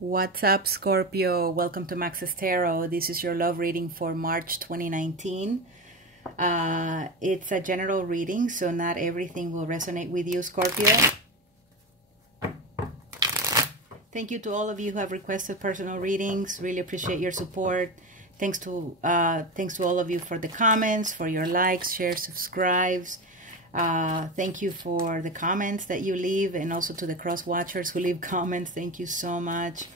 What's up, Scorpio? Welcome to Max's Tarot. This is your love reading for March 2019. It's a general reading, so not everything will resonate with you, Scorpio. Thank you to all of you who have requested personal readings. Really appreciate your support. Thanks to all of you for the comments, for your likes, shares, subscribes. Thank you for the comments that you leave, and also to the cross watchers who leave comments. Thank you so much.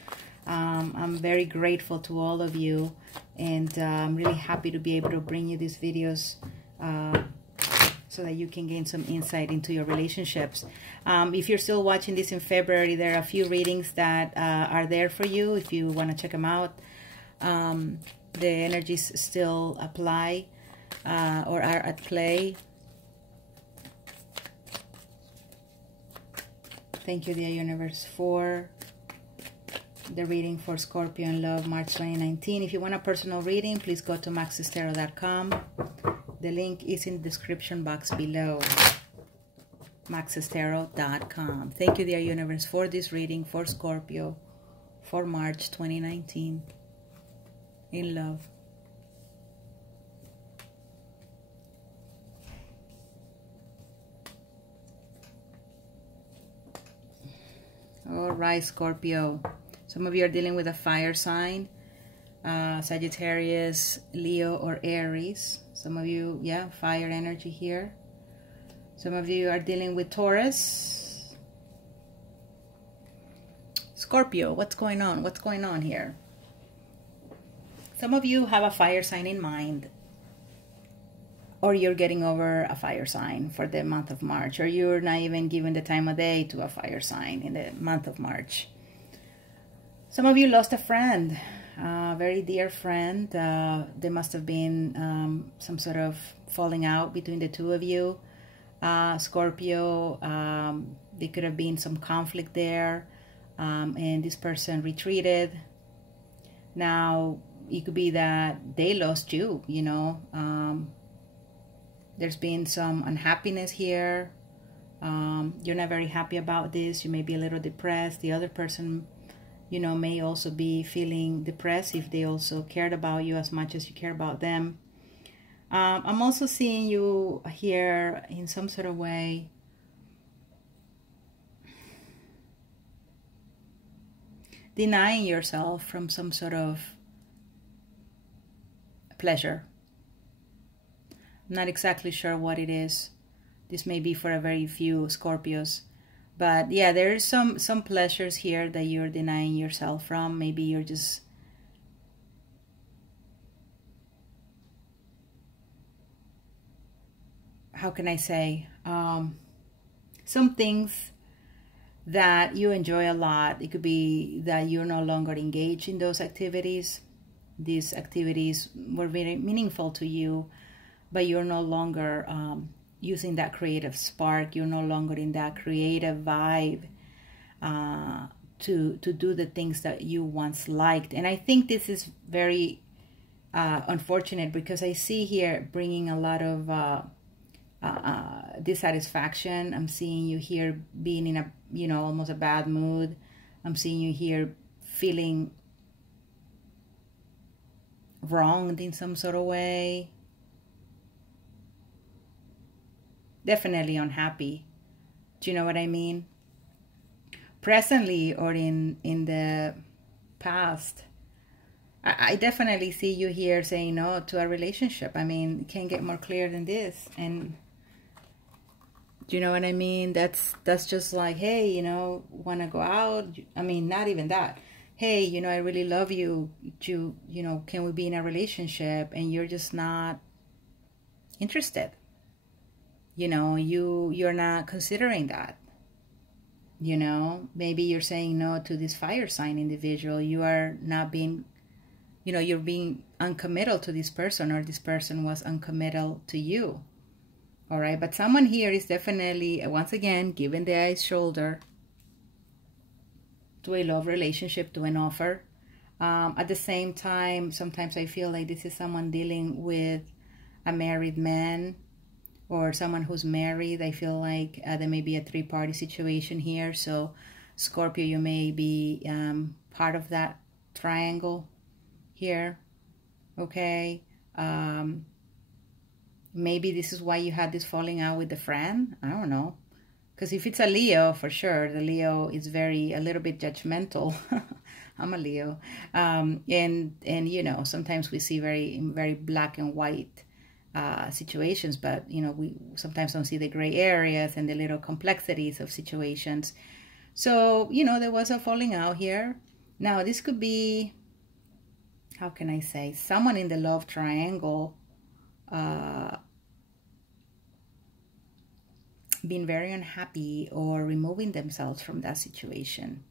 I'm very grateful to all of you, and I'm really happy to be able to bring you these videos so that you can gain some insight into your relationships. If you're still watching this in February, there are a few readings that are there for you if you want to check them out. The energies still apply or are at play. Thank you, dear universe, for the reading for Scorpio in love, March 2019. If you want a personal reading, please go to maxestarot.com. The link is in the description box below. maxestarot.com. Thank you, dear universe, for this reading for Scorpio for March 2019 in love. All right, Scorpio. Some of you are dealing with a fire sign, Sagittarius, Leo, or Aries. Some of you, yeah, fire energy here. Some of you are dealing with Taurus. Scorpio, what's going on? What's going on here? Some of you have a fire sign in mind, or you're getting over a fire sign for the month of March, or you're not even giving the time of day to a fire sign in the month of March. Some of you lost a friend, a very dear friend. There must have been some sort of falling out between the two of you. Scorpio, there could have been some conflict there, and this person retreated. Now, it could be that they lost you, you know. There's been some unhappiness here. You're not very happy about this. You may be a little depressed. The other person, you know, may also be feeling depressed if they also cared about you as much as you care about them. I'm also seeing you here in some sort of way denying yourself from some sort of pleasure. I'm not exactly sure what it is. This may be for a very few Scorpios. But yeah, there is some pleasures here that you're denying yourself from. Maybe you're just... how can I say? Some things that you enjoy a lot. It could be that you're no longer engaged in those activities. These activities were very meaningful to you, but you're no longer using that creative spark. You're no longer in that creative vibe to do the things that you once liked. And I think this is very unfortunate, because I see here bringing a lot of dissatisfaction. I'm seeing you here being in a, you know, almost a bad mood. I'm seeing you here feeling wronged in some sort of way. Definitely unhappy. Do you know what I mean? Presently or in the past, I definitely see you here saying no to a relationship. I mean, it can't get more clear than this. And do you know what I mean? That's just like, hey, you know, want to go out? I mean, not even that. Hey, you know, I really love you. You know, can we be in a relationship? And you're just not interested. You know, you're not considering that. You know, maybe you're saying no to this fire sign individual. You are not being, you know, you're being uncommittal to this person, or this person was uncommittal to you. All right, but someone here is definitely, once again, giving the ice shoulder to a love relationship, to an offer. At the same time, sometimes I feel like this is someone dealing with a married man, or someone who's married. I feel like there may be a three-party situation here. So Scorpio, you may be part of that triangle here, okay? Maybe this is why you had this falling out with the friend. I don't know. Because if it's a Leo, for sure, the Leo is a little bit judgmental. I'm a Leo. And you know, sometimes we see very black and white situations, but, you know, we sometimes don't see the gray areas and the little complexities of situations. So, you know, there was a falling out here. Now, this could be, how can I say, someone in the love triangle being very unhappy or removing themselves from that situation.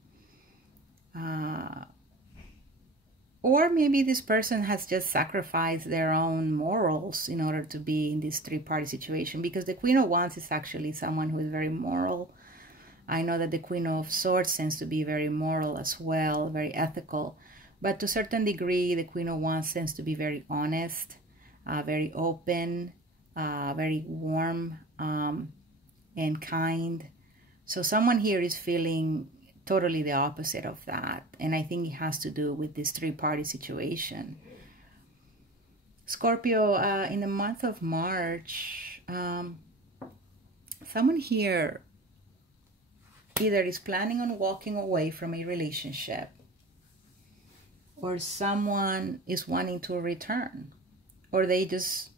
Or maybe this person has just sacrificed their own morals in order to be in this three-party situation, because the Queen of Wands is actually someone who is very moral. I know that the Queen of Swords tends to be very moral as well, very ethical. But to a certain degree, the Queen of Wands tends to be very honest, very open, very warm, and kind. So someone here is feeling totally the opposite of that. And I think it has to do with this three-party situation. Scorpio, in the month of March, someone here either is planning on walking away from a relationship, or someone is wanting to return, or they just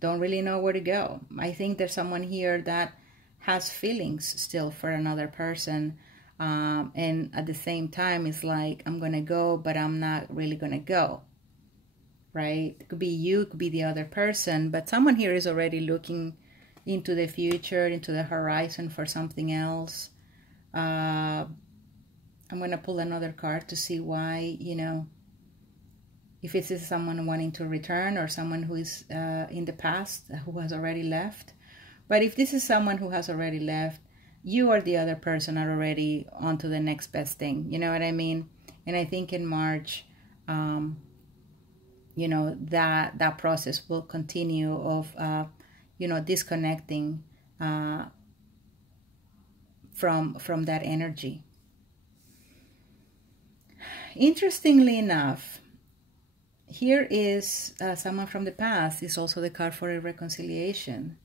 don't really know where to go. I think there's someone here that has feelings still for another person, and at the same time it's like, I'm gonna go, but I'm not really gonna go, right? It could be you, it could be the other person, but someone here is already looking into the future, into the horizon for something else. I'm gonna pull another card to see why, you know, if it is someone wanting to return, or someone who is in the past who has already left. But if this is someone who has already left, you or the other person are already on to the next best thing. You know what I mean? And I think in March, you know, that process will continue of, you know, disconnecting from that energy. Interestingly enough, here is someone from the past. Is also the card for a reconciliation.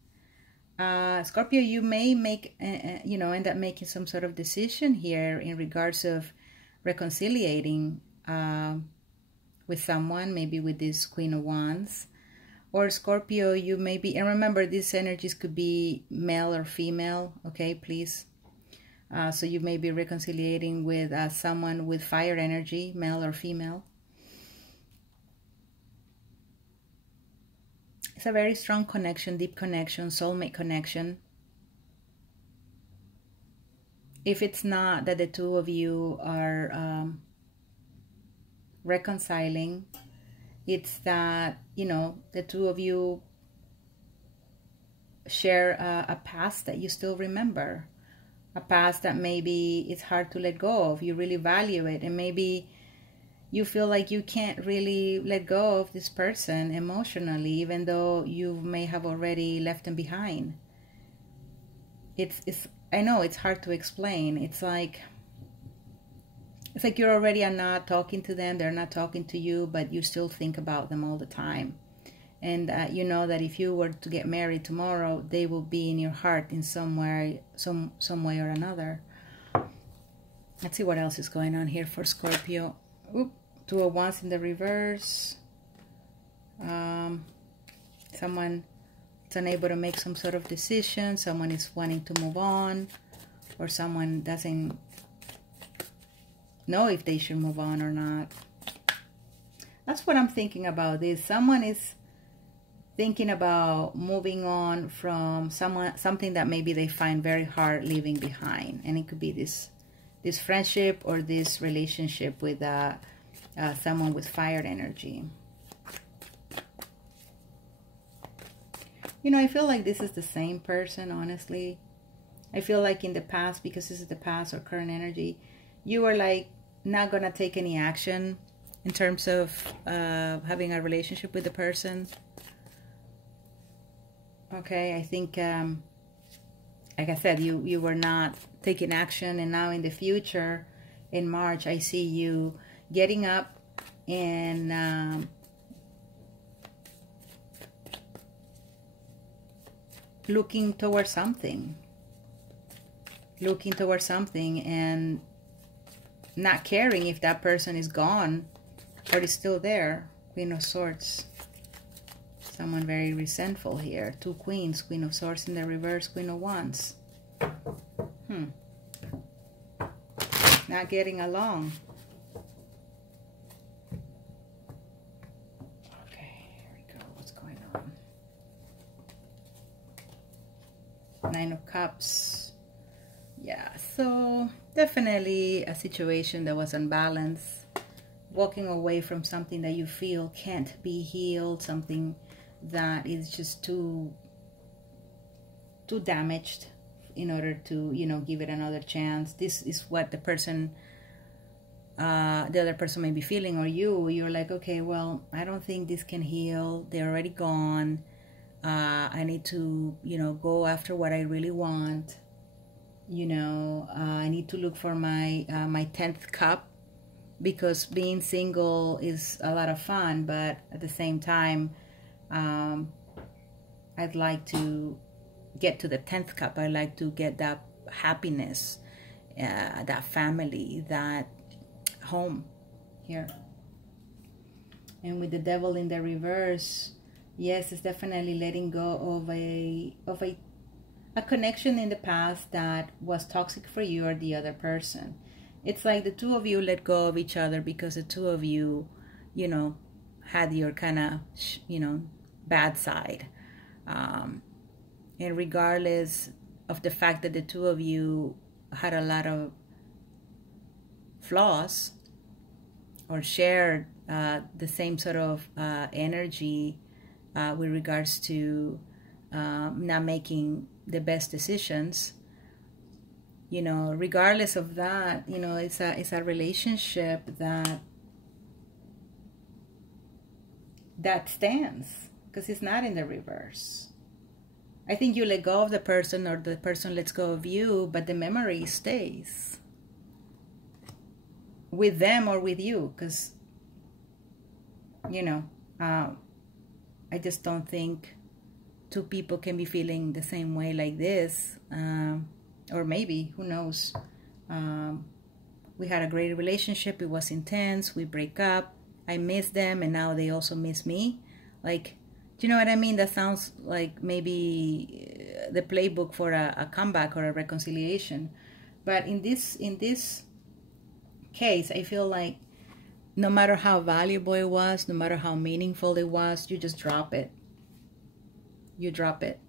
Scorpio, you may make, you know, end up making some sort of decision here in regards of reconciliating with someone, maybe with this Queen of Wands. Or Scorpio, you may be, and remember, these energies could be male or female, okay, please. So you may be reconciliating with someone with fire energy, male or female. It's a very strong connection, deep connection, soulmate connection. If it's not that the two of you are reconciling, it's that, you know, the two of you share a past that you still remember. A past that maybe it's hard to let go of. You really value it, and maybe you feel like you can't really let go of this person emotionally, even though you may have already left them behind. It's I know it's hard to explain. It's like you already are not talking to them, they're not talking to you, but you still think about them all the time. And you know that if you were to get married tomorrow, they will be in your heart in some way or another. Let's see what else is going on here for Scorpio. Oop, Two of Wands in the reverse. Someone is unable to make some sort of decision. Someone is wanting to move on, or someone doesn't know if they should move on or not. That's what I'm thinking about this. Someone is thinking about moving on from something that maybe they find very hard leaving behind. And it could be this friendship or this relationship with someone with fire energy. You know, I feel like this is the same person, honestly. I feel like in the past, because this is the past or current energy, you were like not gonna take any action in terms of having a relationship with the person. Okay, I think like I said, you were not taking action, and now in the future, in March, I see you getting up and looking towards something, and not caring if that person is gone or is still there. Queen of Swords. Someone very resentful here. Two Queens. Queen of Swords in the reverse. Queen of Wands. Not getting along. Okay, here we go. What's going on? Nine of Cups. Yeah, so definitely a situation that was unbalanced. Walking away from something that you feel can't be healed, something that is just too damaged in order to, you know, give it another chance. This is what the person, the other person may be feeling, or you're like, okay, well, I don't think this can heal. They're already gone. I need to, you know, go after what I really want. You know, I need to look for my my 10th cup, because being single is a lot of fun, but at the same time, I'd like to get to the 10th cup. I'd like to get that happiness, that family, that home here. And with the Devil in the reverse, yes, it's definitely letting go of a connection in the past that was toxic for you or the other person. It's like the two of you let go of each other because the two of you, you know, had your kind of, you know, bad side. And regardless of the fact that the two of you had a lot of flaws or shared the same sort of energy with regards to not making the best decisions, you know, regardless of that, you know, it's a relationship that stands, because it's not in the reverse. I think you let go of the person, or the person lets go of you, but the memory stays with them or with you, because, you know, I just don't think two people can be feeling the same way like this. Or maybe, who knows, we had a great relationship, it was intense, we break up, I miss them, and now they also miss me. Like, do you know what I mean? That sounds like maybe the playbook for a comeback or a reconciliation. But in this case, I feel like no matter how valuable it was, no matter how meaningful it was, you just drop it. You drop it.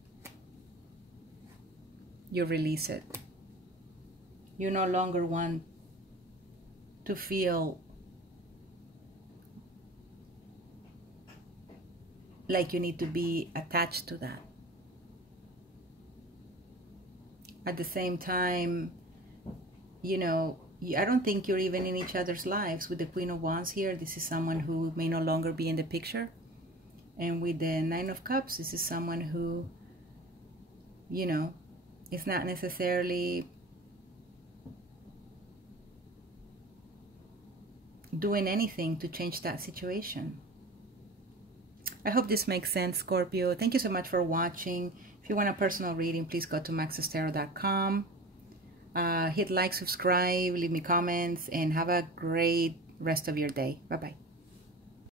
You release it. You no longer want to feel like you need to be attached to that. At the same time, you know, I don't think you're even in each other's lives. With the Queen of Wands here, this is someone who may no longer be in the picture. And with the Nine of Cups, this is someone who, you know, is not necessarily doing anything to change that situation. I hope this makes sense, Scorpio. Thank you so much for watching. If you want a personal reading, please go to maxestarot.com. Hit like, subscribe, leave me comments, and have a great rest of your day. Bye-bye.